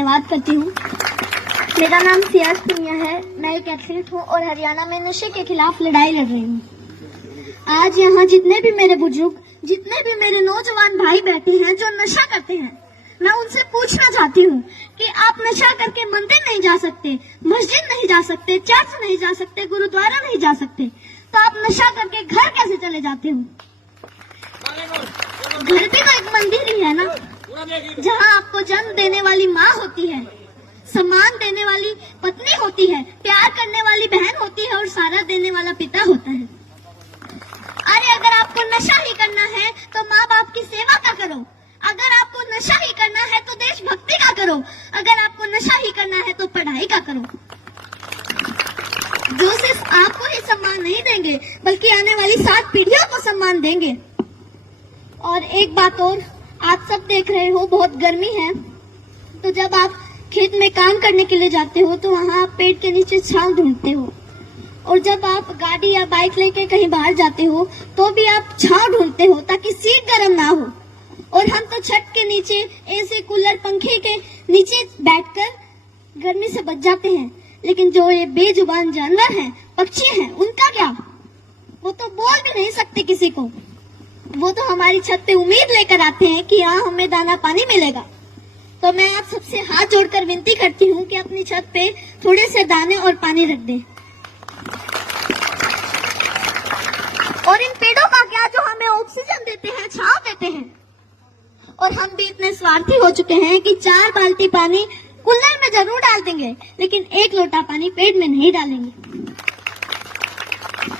धन्यवाद करती हूँ। मेरा नाम सियाज पुनिया है, मैं एक एथलीट हूँ और हरियाणा में नशे के खिलाफ लड़ाई लड़ रही हूँ। आज यहाँ जितने भी मेरे बुजुर्ग, जितने भी मेरे नौजवान भाई बैठे हैं जो नशा करते हैं, मैं उनसे पूछना चाहती हूँ कि आप नशा करके मंदिर नहीं जा सकते, मस्जिद नहीं जा सकते, चर्च नहीं जा सकते, गुरुद्वारा नहीं जा सकते, तो आप नशा करके घर कैसे चले जाते हो? घर भी तो एक मंदिर ही है ना, जहाँ आपको जन्म देने वाली माँ होती है, सम्मान देने वाली पत्नी होती है, प्यार करने वाली बहन होती है और सहारा देने वाला पिता होता है। अरे अगर आपको नशा ही करना है तो माँ बाप की सेवा का करो, अगर आपको नशा ही करना है तो देशभक्ति का करो, अगर आपको नशा ही करना है तो पढ़ाई का करो। जो सिर्फ आपको ही सम्मान नहीं देंगे बल्कि आने वाली 7 पीढ़ियों को सम्मान देंगे। और एक बात और, आप सब देख रहे हो बहुत गर्मी है, तो जब आप खेत में काम करने के लिए जाते हो तो वहाँ आप पेड़ के नीचे छांव ढूंढते हो, और जब आप गाड़ी या बाइक लेके कहीं बाहर जाते हो तो भी आप छांव ढूंढते हो ताकि सीट गर्म ना हो। और हम तो छत के नीचे एसी कूलर पंखे के नीचे बैठकर गर्मी से बच जाते हैं, लेकिन जो ये बेजुबान जानवर हैं, पक्षी हैं, उनका क्या? वो तो बोल भी नहीं सकते किसी को। वो तो हमारी छत पे उम्मीद लेकर आते हैं कि यहाँ हमें दाना पानी मिलेगा। तो मैं आप सबसे हाथ जोड़कर विनती करती हूँ कि अपनी छत पे थोड़े से दाने और पानी रख दें। और इन पेड़ों का क्या जो हमें ऑक्सीजन देते हैं, छांव देते हैं। और हम भी इतने स्वार्थी हो चुके हैं कि 4 बाल्टी पानी कूलर में जरूर डाल देंगे, लेकिन 1 लोटा पानी पेड़ में नहीं डालेंगे।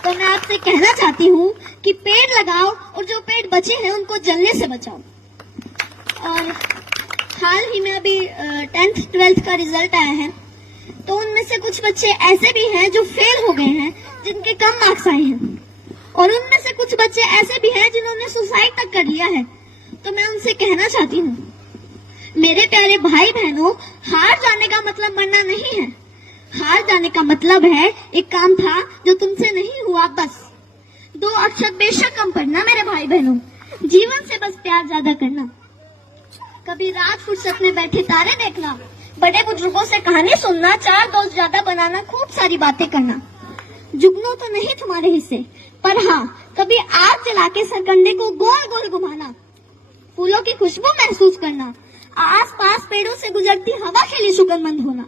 तो मैं आपसे कहना चाहती हूँ कि पेड़ लगाओ और जो पेड़ बचे हैं उनको जलने से बचाओ। और हाल ही में अभी 10th 12th का रिजल्ट आया है, तो उनमें से कुछ बच्चे ऐसे भी हैं जो फेल हो गए हैं, जिनके कम मार्क्स आए हैं, और उनमें से कुछ बच्चे ऐसे भी हैं जिन्होंने सुसाइड तक कर लिया है। तो मैं उनसे कहना चाहती हूँ, मेरे प्यारे भाई बहनों, हार जाने का मतलब मरना नहीं है। हार जाने का मतलब है एक काम था जो तुमसे नहीं हुआ, बस 2 अक्षर बेशक कम पढ़ना मेरे भाई बहनों, जीवन से बस प्यार ज्यादा करना, कभी रात फुर्सत में बैठे तारे देखना, बड़े बुजुर्गों से कहानी सुनना, 4 दोस्त ज्यादा बनाना, खूब सारी बातें करना। जुगनू तो नहीं तुम्हारे हिस्से, पर हाँ कभी आग जला के सरकंडे को गोल गोल घुमाना, फूलों की खुशबू महसूस करना, आस पास पेड़ों से गुजरती हवा के लिए शुक्रमंद होना,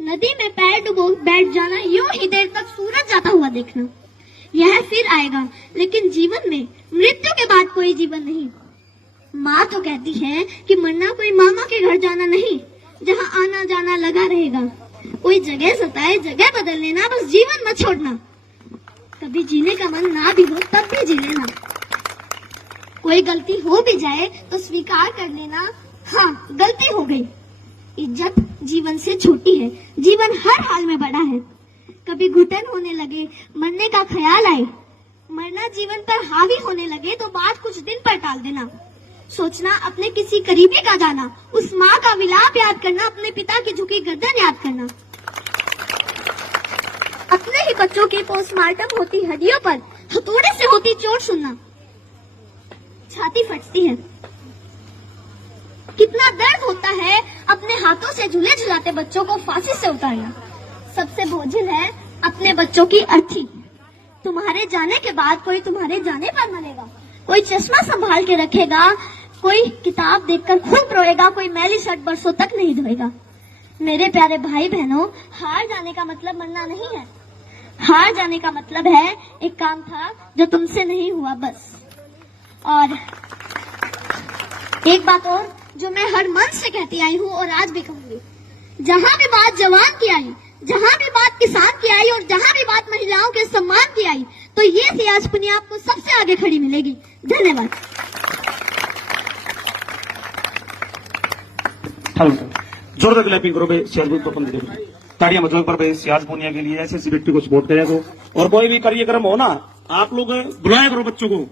नदी में पैर डुबो बैठ जाना, यूं ही देर तक सूरज जाता हुआ देखना। यह फिर आएगा, लेकिन जीवन में मृत्यु के बाद कोई जीवन नहीं। माँ तो कहती है कि मरना कोई मामा के घर जाना नहीं, जहाँ आना जाना लगा रहेगा। कोई जगह सताए जगह बदल लेना, बस जीवन मत छोड़ना। कभी जीने का मन ना भी हो तब भी जी लेना। कोई गलती हो भी जाए तो स्वीकार कर लेना, हाँ गलती हो गई। इज्जत जीवन से छोटी है, जीवन हर हाल में बड़ा है। कभी घुटन होने लगे, मरने का ख्याल आए, मरना जीवन पर हावी होने लगे तो बात कुछ दिन पर टाल देना। सोचना अपने किसी करीबी का जाना, उस माँ का विलाप याद करना, अपने पिता की झुकी गर्दन याद करना। अपने ही बच्चों की पोस्टमार्टम होती हड्डियों पर हथौड़े से होती चोट सुनना, छाती फटती है। कितना दर्द होता है अपने हाथों से झूले झुलाते बच्चों को फांसी से उतारना। सबसे बोझिल है अपने बच्चों की अर्थी। तुम्हारे जाने के बाद कोई तुम्हारे जाने पर मरेगा, कोई चश्मा संभाल के रखेगा, कोई किताब देखकर खूब रोएगा, कोई मैली शर्ट बरसों तक नहीं धोएगा। मेरे प्यारे भाई बहनों, हार जाने का मतलब मरना नहीं है। हार जाने का मतलब है एक काम था जो तुमसे नहीं हुआ, बस। और एक बात और जो मैं हर मन से कहती आई हूँ और आज भी कहूंगी, जहाँ भी बात जवान की आई, जहाँ भी बात किसान की आई और जहाँ भी बात महिलाओं के सम्मान की आई, तो ये सियाज पुनिया आपको सबसे आगे खड़ी मिलेगी। धन्यवाद। जोरदार क्लैपिंग करो भाई, सियाज को अपन दे ताड़ियां बजाओ पर भाई सियाज पुनिया के लिए, ऐसे व्यक्ति को सपोर्ट करेगा। और कोई भी कार्यक्रम हो ना, आप लोग बुलाया करो बच्चों को।